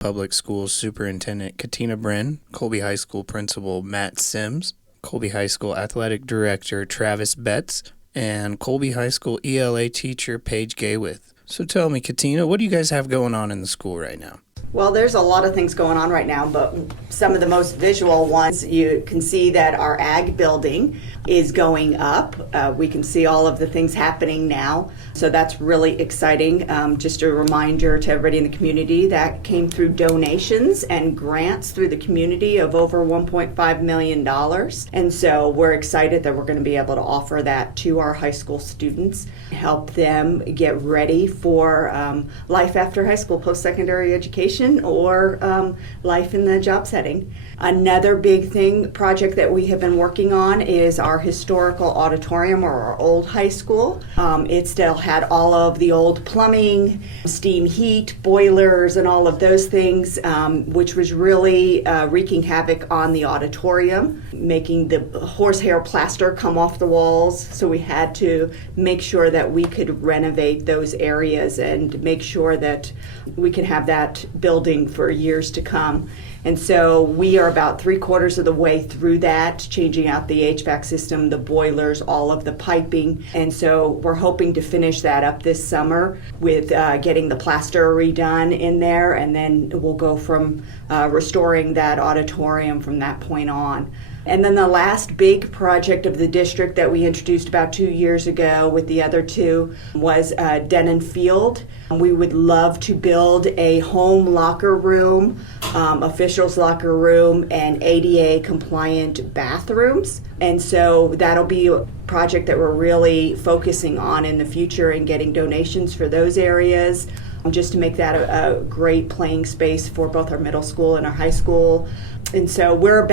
Public School Superintendent Katina Brin, Colby High School Principal Matt Sims, Colby High School Athletic Director Travis Betts, and Colby High School ELA teacher Paige Gaywith. So tell me, Katina, what do you guys have going on in the school right now? Well, there's a lot of things going on right now, but some of the most visual ones, you can see that our ag building is going up. We can see all of the things happening now, so that's really exciting. Just a reminder to everybody in the community that came through donations and grants through the community of over $1.5 million. And so we're excited that we're going to be able to offer that to our high school students, help them get ready for life after high school, post-secondary education, or life in the job setting. Another big project that we have been working on is our historical auditorium, or our old high school. It still had all of the old plumbing, steam heat, boilers, and all of those things, which was really wreaking havoc on the auditorium, making the horsehair plaster come off the walls. So we had to make sure that we could renovate those areas and make sure that we can have that building for years to come. And so we are about 3/4 of the way through that, changing out the HVAC system, the boilers, all of the piping. And so we're hoping to finish that up this summer with getting the plaster redone in there, and then we'll go from restoring that auditorium from that point on. And then the last big project of the district that we introduced about 2 years ago with the other two was Denon Field. We would love to build a home locker room, officials locker room, and ADA compliant bathrooms. And so that'll be a project that we're really focusing on in the future and getting donations for those areas, just to make that a great playing space for both our middle school and our high school. And so we're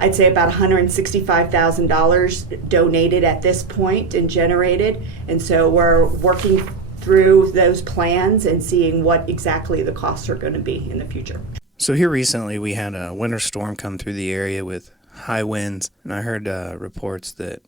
I'd say about $165,000 donated at this point and generated. And so we're working through those plans and seeing what exactly the costs are going to be in the future. So here recently we had a winter storm come through the area with high winds, and I heard reports that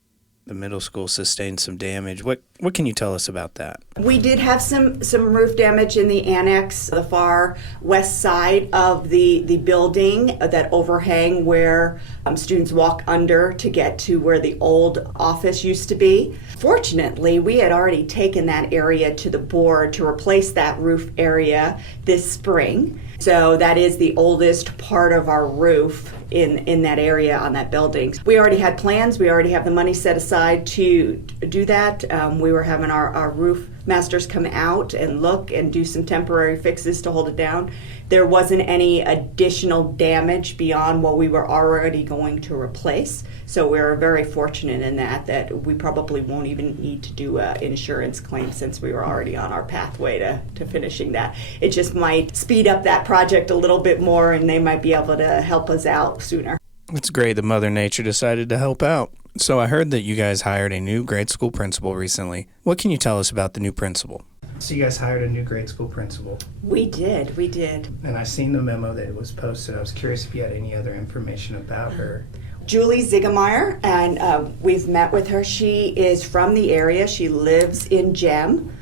the middle school sustained some damage. What can you tell us about that? We did have some roof damage in the annex, the far west side of the building, that overhang where students walk under to get to where the old office used to be. Fortunately, we had already taken that area to the board to replace that roof area this spring. So that is the oldest part of our roof in that area on that building. We already had plans. We already have the money set aside to do that. We were having our roof masters come out and look and do some temporary fixes to hold it down. There wasn't any additional damage beyond what we were already going to replace. So we're very fortunate in that we probably won't even need to do an insurance claim, since we were already on our pathway to finishing that. It just might speed up that project a little bit more, and they might be able to help us out sooner. It's great that Mother Nature decided to help out. So I heard that you guys hired a new grade school principal recently. What can you tell us about the new principal? So you guys hired a new grade school principal. We did. And I seen the memo that it was posted. I was curious if you had any other information about her. Julie Ziegemeyer, and we've met with her. She is from the area. She lives in Gem.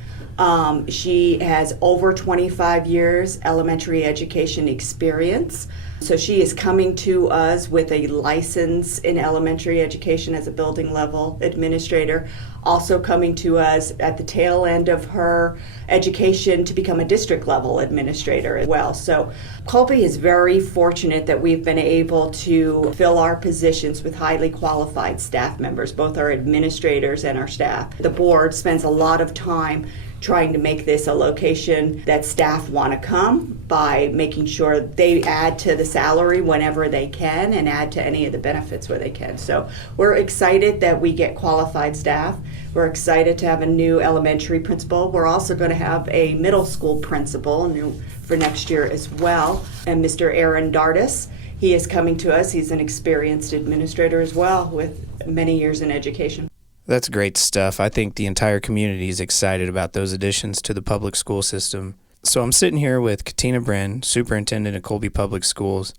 She has over 25 years elementary education experience. So she is coming to us with a license in elementary education as a building level administrator, also coming to us at the tail end of her education to become a district level administrator as well. So Colby is very fortunate that we've been able to fill our positions with highly qualified staff members, both our administrators and our staff. The board spends a lot of time trying to make this a location that staff want to come by making sure they add to the salary whenever they can and add to any of the benefits where they can. So we're excited that we get qualified staff. We're excited to have a new elementary principal. We're also going to have a middle school principal new for next year as well. And Mr. Aaron Dardis, he is coming to us. He's an experienced administrator as well with many years in education. That's great stuff. I think the entire community is excited about those additions to the public school system. So I'm sitting here with Katina Brin, superintendent of Colby Public Schools.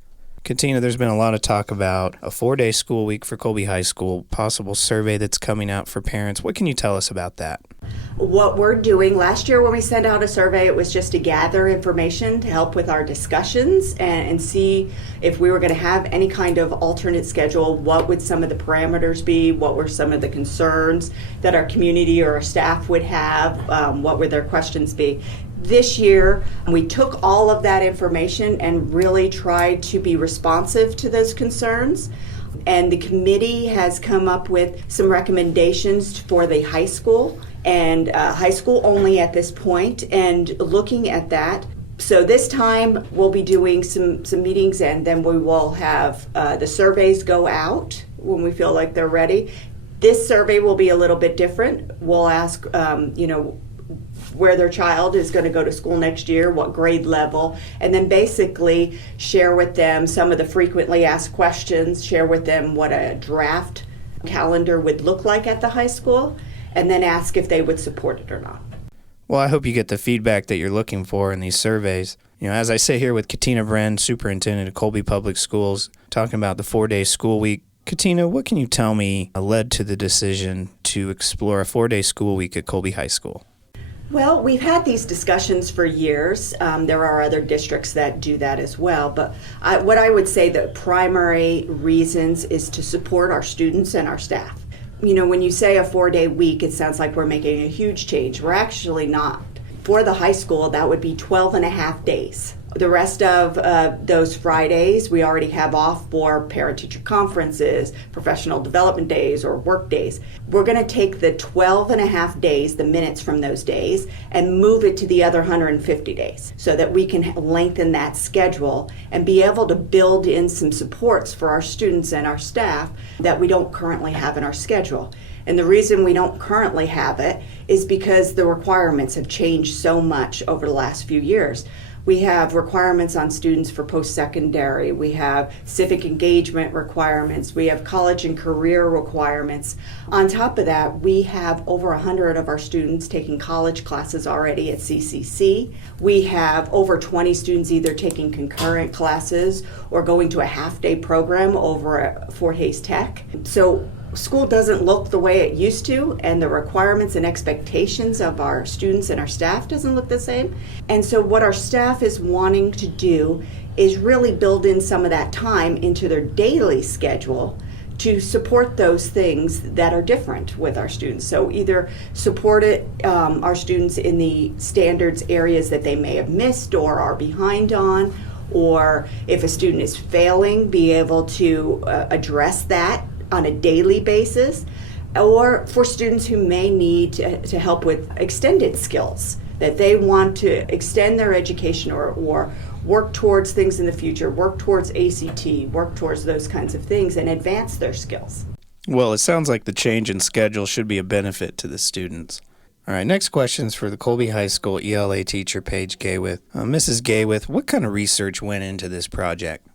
Katina, there's been a lot of talk about a 4-day school week for Colby High School, possible survey that's coming out for parents. What can you tell us about that? What we're doing, last year when we sent out a survey, it was just to gather information to help with our discussions and see if we were going to have any kind of alternate schedule, what would some of the parameters be, what were some of the concerns that our community or our staff would have, what would their questions be. This year, we took all of that information and really tried to be responsive to those concerns. And the committee has come up with some recommendations for the high school, and high school only at this point, and looking at that. So this time we'll be doing some meetings, and then we will have the surveys go out when we feel like they're ready. This survey will be a little bit different. We'll ask, where their child is going to go to school next year, what grade level, and then basically share with them some of the frequently asked questions, share with them what a draft calendar would look like at the high school, and then ask if they would support it or not. Well, I hope you get the feedback that you're looking for in these surveys. As I sit here with Katina Bren, Superintendent of Colby Public Schools, talking about the 4-day school week. Katina, what can you tell me led to the decision to explore a 4-day school week at Colby High School? Well, we've had these discussions for years. There are other districts that do that as well. But what I would say the primary reasons is to support our students and our staff. When you say a 4-day week, it sounds like we're making a huge change. We're actually not. For the high school, that would be 12 and a half days. The rest of those Fridays, we already have off for parent-teacher conferences, professional development days, or work days. We're going to take the 12 and a half days, the minutes from those days, and move it to the other 150 days so that we can lengthen that schedule and be able to build in some supports for our students and our staff that we don't currently have in our schedule. And the reason we don't currently have it is because the requirements have changed so much over the last few years. We have requirements on students for post-secondary. We have civic engagement requirements. We have college and career requirements. On top of that, we have over 100 of our students taking college classes already at CCC. We have over 20 students either taking concurrent classes or going to a half-day program over at Fort Hays Tech. So school doesn't look the way it used to, and the requirements and expectations of our students and our staff doesn't look the same. And so what our staff is wanting to do is really build in some of that time into their daily schedule to support those things that are different with our students. So either support our students in the standards areas that they may have missed or are behind on, or if a student is failing, be able to address that on a daily basis, or for students who may need to help with extended skills, that they want to extend their education or work towards things in the future, work towards ACT, work towards those kinds of things and advance their skills. Well, it sounds like the change in schedule should be a benefit to the students. All right, next question is for the Colby High School ELA teacher, Paige Gaywith. Mrs. Gaywith, what kind of research went into this project?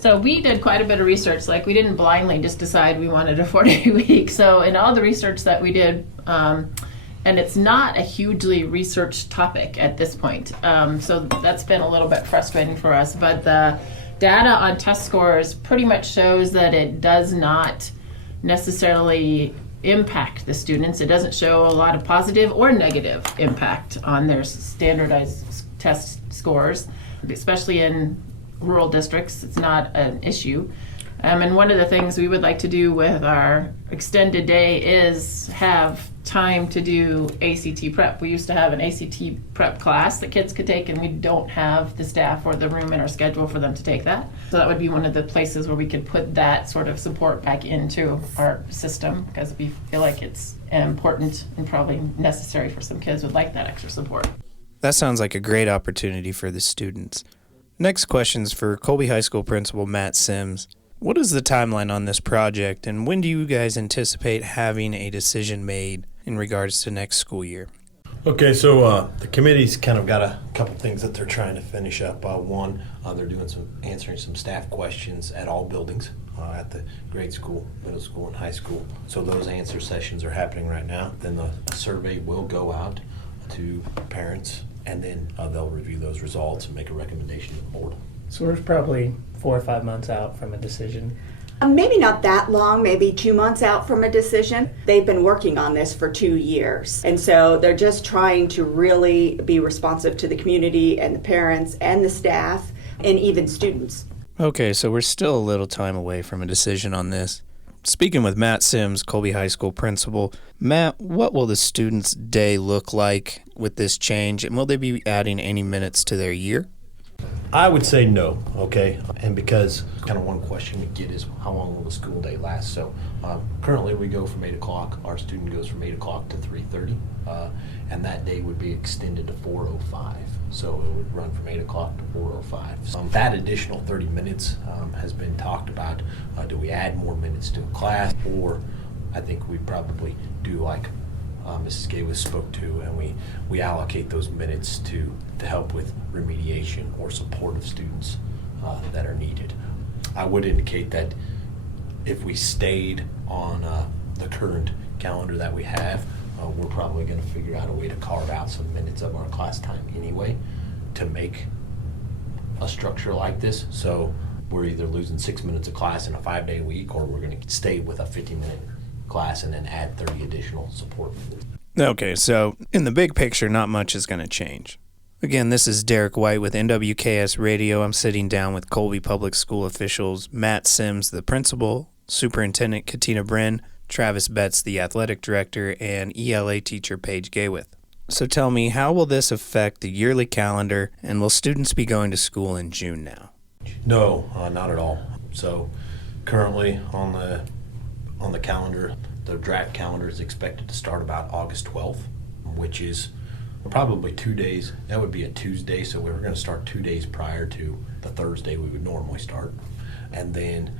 So we did quite a bit of research. Like, we didn't blindly just decide we wanted a 4-day week. So in all the research that we did, and it's not a hugely researched topic at this point. So that's been a little bit frustrating for us. But the data on test scores pretty much shows that it does not necessarily impact the students. It doesn't show a lot of positive or negative impact on their standardized test scores, especially in rural districts. It's not an issue. And one of the things we would like to do with our extended day is have time to do ACT prep. We used to have an ACT prep class that kids could take, and we don't have the staff or the room in our schedule for them to take that. So that would be one of the places where we could put that sort of support back into our system, because we feel like it's important and probably necessary for some kids who would like that extra support. That sounds like a great opportunity for the students. Next question is for Colby High School Principal Matt Sims. What is the timeline on this project, and when do you guys anticipate having a decision made in regards to next school year? Okay, so the committee's kind of got a couple things that they're trying to finish up. One, they're doing answering some staff questions at all buildings, at the grade school, middle school, and high school. So those answer sessions are happening right now. Then the survey will go out to parents, and then they'll review those results and make a recommendation to the board. So we're probably 4 or 5 months out from a decision. Maybe not that long, maybe 2 months out from a decision. They've been working on this for 2 years. And so they're just trying to really be responsive to the community and the parents and the staff and even students. Okay, so we're still a little time away from a decision on this. Speaking with Matt Sims, Colby High School principal. Matt, what will the students' day look like with this change, and will they be adding any minutes to their year? I would say no, okay? And because kind of one question we get is how long will the school day last? So currently we go from 8 o'clock. Our student goes from 8 o'clock to 3:30, and that day would be extended to 4:05. So it would run from 8 o'clock to 4:05. So that additional 30 minutes has been talked about. Do we add more minutes to a class? Or I think we probably do like Mrs. Gay spoke to, and we allocate those minutes to help with remediation or support of students that are needed. I would indicate that if we stayed on the current calendar that we have, we're probably going to figure out a way to carve out some minutes of our class time anyway to make a structure like this. So we're either losing 6 minutes of class in a 5-day week, or we're going to stay with a 50-minute class and then add 30 additional support minutes. Okay, so in the big picture, not much is going to change. Again, this is Derek White with NWKS Radio. I'm sitting down with Colby Public School officials, Matt Sims, the principal, Superintendent Katina Brin, Travis Betts, the athletic director, and ELA teacher Paige Gaywith. So tell me, how will this affect the yearly calendar, and will students be going to school in June now? No, not at all. So currently on the calendar, the draft calendar is expected to start about August 12th, which is probably 2 days. That would be a Tuesday, so we were going to start 2 days prior to the Thursday we would normally start. And then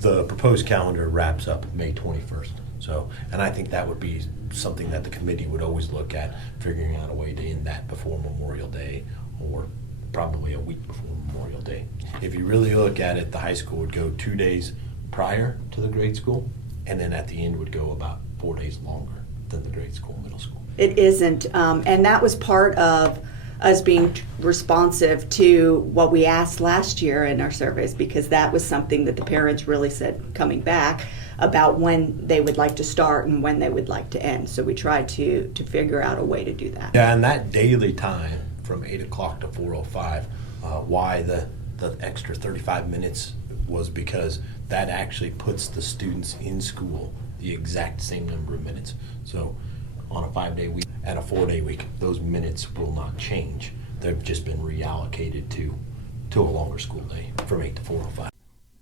the proposed calendar wraps up May 21st. So, and I think that would be something that the committee would always look at, figuring out a way to end that before Memorial Day, or probably a week before Memorial Day. If you really look at it, the high school would go 2 days prior to the grade school, and then at the end would go about 4 days longer than the grade school, middle school. It isn't, and that was part of us being responsive to what we asked last year in our surveys, because that was something that the parents really said coming back about when they would like to start and when they would like to end. So we tried to figure out a way to do that. Yeah, and that daily time from 8 o'clock to 4:05, why the extra 35 minutes was because that actually puts the students in school the exact same number of minutes. So on a 5-day week and a 4-day week, those minutes will not change. They've just been reallocated to a longer school day from 8 to 4:05.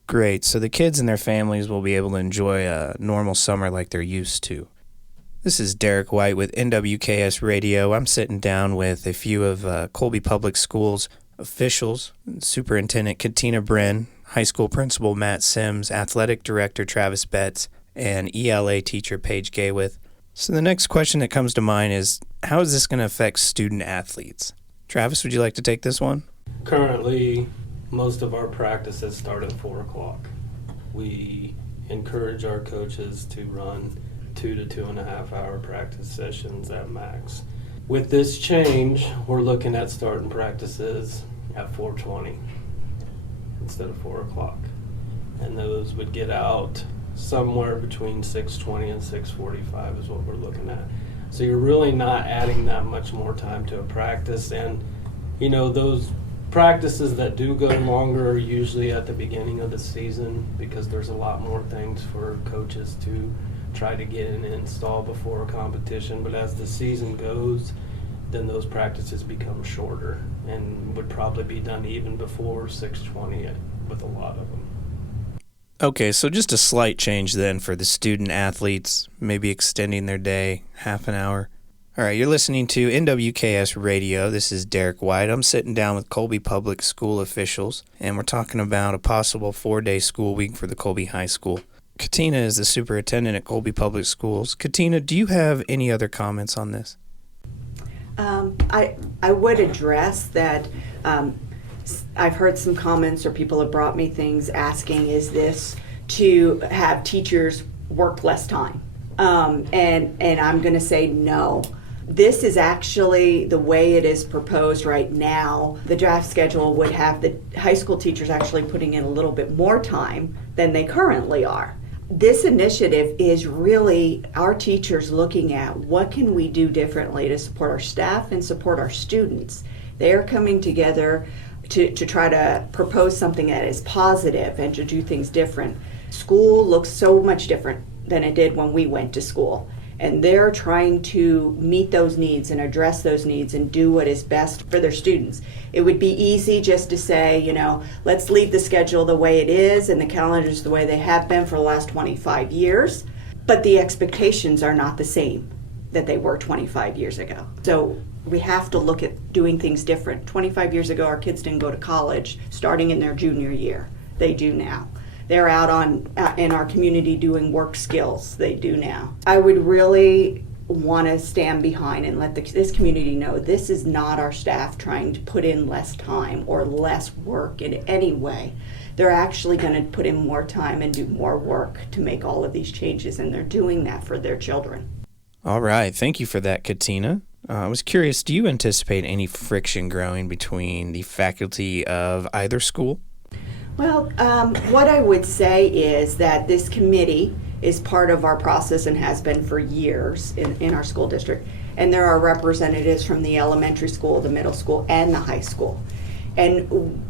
Great, so the kids and their families will be able to enjoy a normal summer like they're used to. This is Derek White with NWKS Radio. I'm sitting down with a few of Colby Public School's officials, Superintendent Katina Brin, High School Principal Matt Sims, Athletic Director Travis Betts, and ELA teacher Paige Gaywith. So the next question that comes to mind is, how is this going to affect student athletes? Travis, would you like to take this one? Currently, most of our practices start at 4 o'clock. We encourage our coaches to run 2 to 2.5 hour practice sessions at max. With this change, we're looking at starting practices at 4:20 instead of 4 o'clock. And those would get out somewhere between 6:20 and 6:45 is what we're looking at. So you're really not adding that much more time to a practice. And, you know, those practices that do go longer are usually at the beginning of the season, because there's a lot more things for coaches to try to get in and install before a competition. But as the season goes, then those practices become shorter and would probably be done even before 6:20 with a lot of them. Okay, so just a slight change then for the student athletes, maybe extending their day half an hour. All right, you're listening to NWKS Radio. This is Derek White. I'm sitting down with Colby Public School officials, and we're talking about a possible 4-day school week for the Colby High School. Katina is the superintendent at Colby Public Schools. Katina, do you have any other comments on this? I would address that. I've heard some comments, or people have brought me things asking, is this to have teachers work less time? And I'm going to say no. This is actually the way it is proposed right now. The draft schedule would have the high school teachers actually putting in a little bit more time than they currently are. This initiative is really our teachers looking at what can we do differently to support our staff and support our students. They are coming together to try to propose something that is positive and to do things different. School looks so much different than it did when we went to school. And they're trying to meet those needs and address those needs and do what is best for their students. It would be easy just to say, let's leave the schedule the way it is and the calendars the way they have been for the last 25 years. But the expectations are not the same that they were 25 years ago. So we have to look at doing things different. 25 years ago, our kids didn't go to college starting in their junior year. They do now. They're out in our community doing work skills. They do now. I would really want to stand behind and let this community know this is not our staff trying to put in less time or less work in any way. They're actually going to put in more time and do more work to make all of these changes, and they're doing that for their children. All right. Thank you for that, Katina. I was curious, do you anticipate any friction growing between the faculty of either school? Well, what I would say is that this committee is part of our process and has been for years in our school district. And there are representatives from the elementary school, the middle school, and the high school. And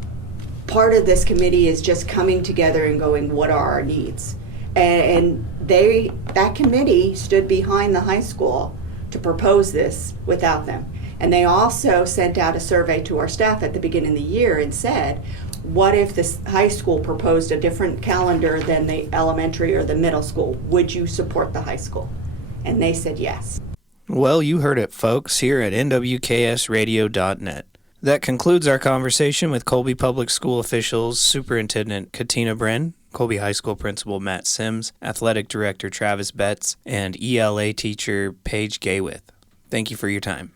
part of this committee is just coming together and going, what are our needs? And that committee stood behind the high school to propose this without them. And they also sent out a survey to our staff at the beginning of the year and said, what if the high school proposed a different calendar than the elementary or the middle school? Would you support the high school? And they said yes. Well, you heard it, folks, here at NWKSradio.net. That concludes our conversation with Colby Public School officials, Superintendent Katina Bren, Colby High School Principal Matt Sims, Athletic Director Travis Betts, and ELA teacher Paige Gaywith. Thank you for your time.